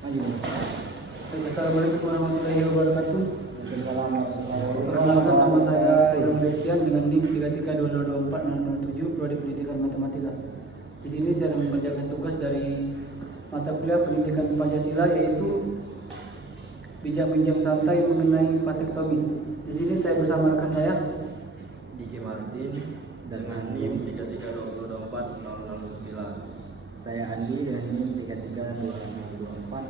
Ayo. Assalamualaikum warahmatullahi wabarakatuh. Perkenalkan, nama saya Ilham Destian dengan NIM 33224007 Prodi Pendidikan Matematika. Di sini saya akan mengerjakan tugas dari mata kuliah Pendidikan Pancasila, yaitu bincang-bincang santai mengenai vasektomi. Di sini saya bersama rekan saya Diki Martin dengan NIM 33224009. Saya Andi dan ini 332024.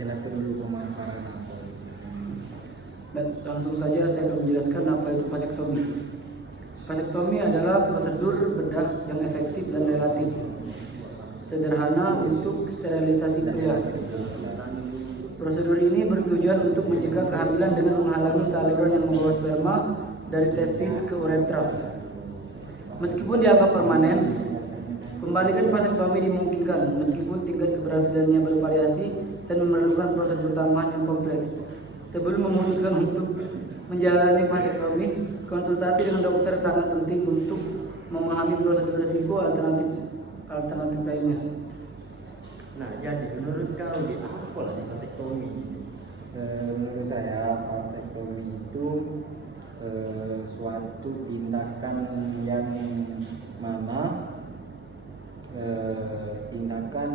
Jelaskan dulu pemanfaatan apa. dan langsung saja saya akan menjelaskan apa itu vasektomi. Vasektomi adalah prosedur bedah yang efektif dan relatif sederhana untuk sterilisasi pria. Prosedur ini bertujuan untuk mencegah kehamilan dengan menghalangi saluran yang membawa sperma dari testis ke uretra. Meskipun dianggap permanen, pembalikan vasektomi dimungkinkan meskipun tingkat keberhasilannya bervariasi dan memerlukan prosedur tambahan yang kompleks. Sebelum memutuskan untuk menjalani vasektomi, konsultasi dengan dokter sangat penting untuk memahami prosedur risiko alternatif lainnya. Nah, jadi menurut kau apa lah vasektomi? Menurut saya vasektomi itu suatu tindakan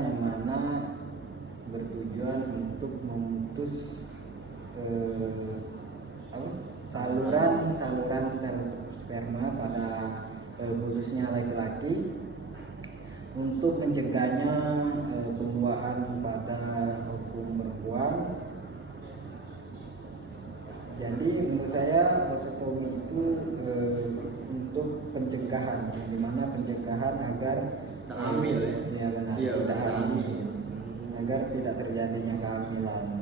yang mana bertujuan untuk memutus saluran sel sperma pada khususnya laki-laki untuk mencegahnya pembuahan pada hukum perempuan. Jadi menurut saya vasektomi itu untuk pencegahan, di mana pencegahan agar Tak hamil ya benar, Iya, tidak tak hamil, hamil. agar tidak terjadinya kehamilan.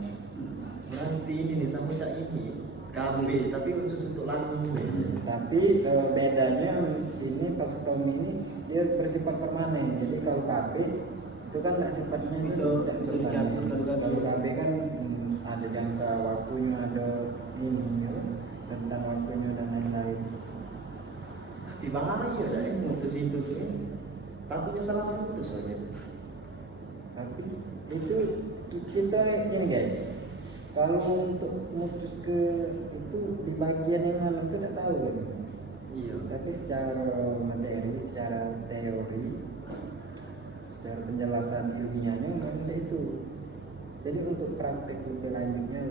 Berarti ini sama cak ini KB, tapi khusus untuk lambung. Tapi bedanya ini vasektomi ini dia bersifat permanen. Jadi kalau KB itu kan tidak sifatnya Bisa dicabut Kalau KB kan ada jangka waktunya, ada ini ya, tentang waktunya dan lain-lain. Tapi bang iya dah mutus itu tuh. Takutnya salah mutus aja. Tapi itu kita ini guys, kalau untuk mutus ke itu di bagian yang mana itu tidak tahu kan? Iya. Tapi secara materi, secara teori, secara penjelasan ilmiahnya memang itu. Jadi untuk praktek lebih lanjutnya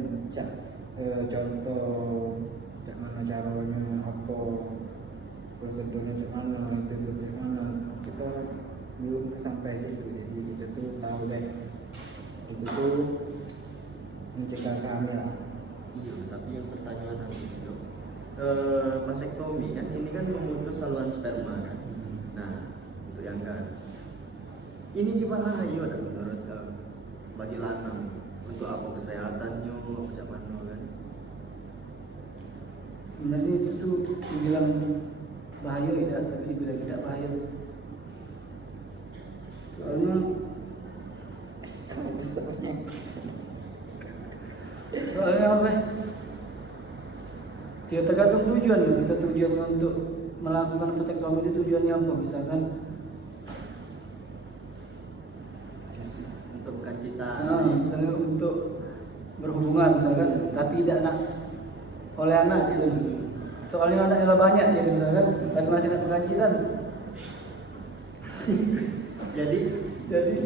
contoh cak mana caranya, apa prosedurnya, cak mana itu cak mana, kita belum sampai situ. Jadi kita tuh tahu deh itu tuh mencegah kehamilan. Iya, tapi yang pertanyaan aku itu vasektomi kan ini kan memutus saluran sperma kan. Nah, itu yang kan. Ini gimana ayo ada menurut kau bagi lanang untuk apa kesehatannya macam mana kan? Sebenarnya itu tuh dibilang bahaya tidak, tapi dibilang tidak bahaya. Soalnya apa? Ya tergantung tujuan. Kita tujuannya untuk melakukan vasektomi itu tujuannya apa? Misalkan Untuk cita misalnya untuk berhubungan, misalkan, tapi tidak nak oleh anak gitu. Soalnya anaknya banyak jadi misalkan, tapi masih nak pengajian. jadi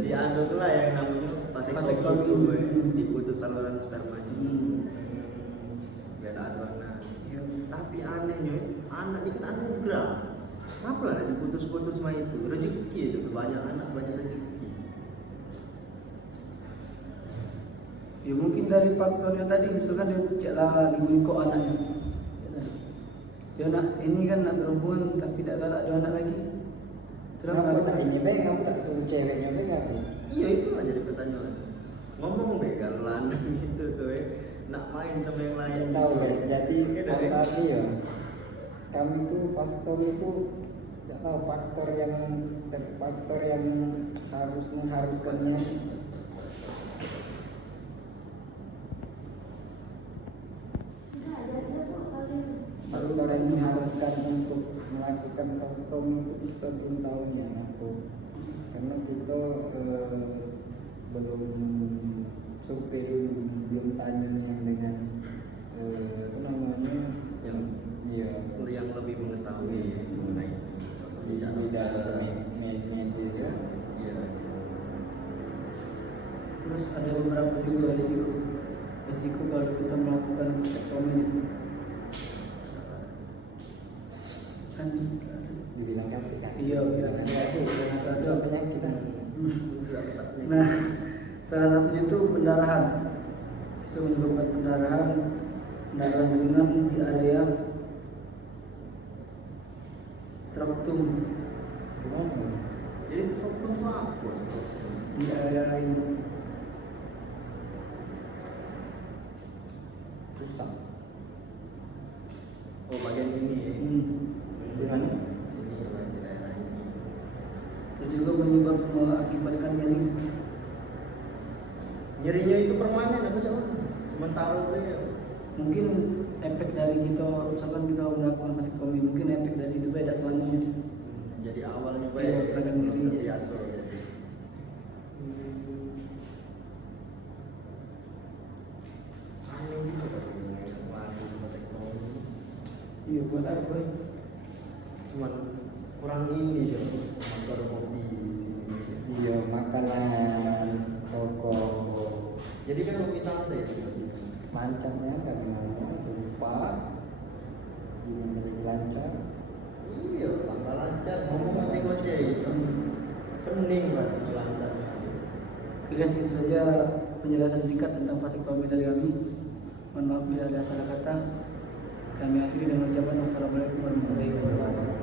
diadu tuh lah yang namanya vasektomi itu diputus saluran spermanya. Biar ada anak. Iya. Tapi anehnya anak ini kan anugerah. Kenapa lah diputus-putus mah itu rezeki itu banyak anak banyak rezeki. Ya mungkin dari faktornya tadi, misalkan dia caklah kok anaknya. Dia nak ini kan nak perempuan tapi tidak ada anak lagi. Terus Kamu tak ini baik, kamu tak suruh ceweknya baik apa? Iya itu lah jadi pertanyaan. Ngomong be kalau lanang itu tuh nak main sama yang lain. Tahu guys, jadi Oke, dari- tadi ya kami tuh vasektomi itu tidak tahu faktor yang mengharuskannya. Faktor yang mengharuskan untuk melakukan vasektomi itu kita belum tahu ya aku. karena kita belum survei dulu, belum tanya dengan apa namanya yang iya yang lebih mengetahui mengenai itu. Contohnya cara media. Iya. Terus ada beberapa juga risiko kalau kita melakukan vasektomi ini. Kan Dibilang kan kita iya, bilang itu dengan satu penyakit kan. nah, salah satunya itu pendarahan. Bisa menyebabkan pendarahan ringan di area struktum, Jadi struktur itu apa? Struktur. di area ini. Susah. Oh, bagian ini ya. Di mana? Ini bagian di daerah ini. Terus juga mengakibatkan nyeri. Nyerinya itu permanen apa coba? Sementara ya. Mungkin efek dari kita, misalkan kita melakukan vasektomi, mungkin efek dari situ beda selamanya. Jadi awalnya Iya, kadang nyeri. biasa jadi. Aneh juga melakukan vasektomi. Iya, buat apa? Cuman kurang ini ya, motor kopi di sini. Iya, makanan, rokok, Jadi kan lebih santai ya. lancangnya karena sempat gimana lagi lancar. Iya, tambah lancar. Ngomong ngoceh-ngoceh gitu. Pening pasti lancar. Oke guys, itu saja penjelasan singkat tentang vasektomi dari kami. Mohon maaf bila ada salah kata. Kami akhiri dengan ucapan wassalamualaikum warahmatullahi wabarakatuh.